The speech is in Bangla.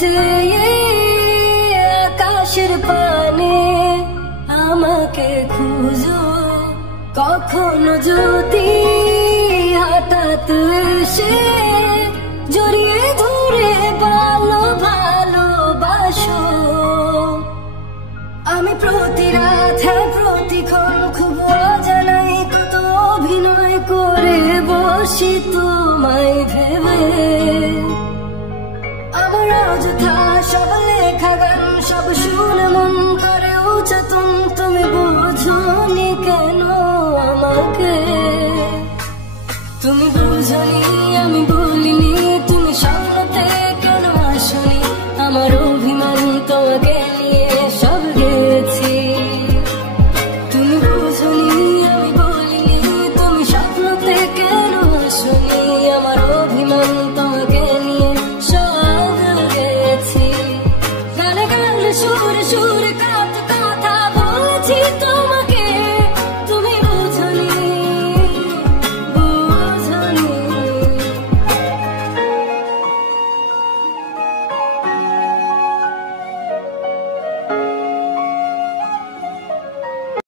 চেয়ে আকাশের পানে আমাকে খুঁজো, কখনো যদি হঠাৎ এসে জড়িয়ে ধরে ভালোবাসো। আমি প্রতি রাত প্রতিক্ষণ খুব অজানাই কত অভিনয় করে বসি তোমায় ভেবে। আমার অযথা সব লেখা গান সব শুনে মন করে উচ্চতন, তুমি বুঝোনি কেন আমাকে? তুমি বুঝোনি আমি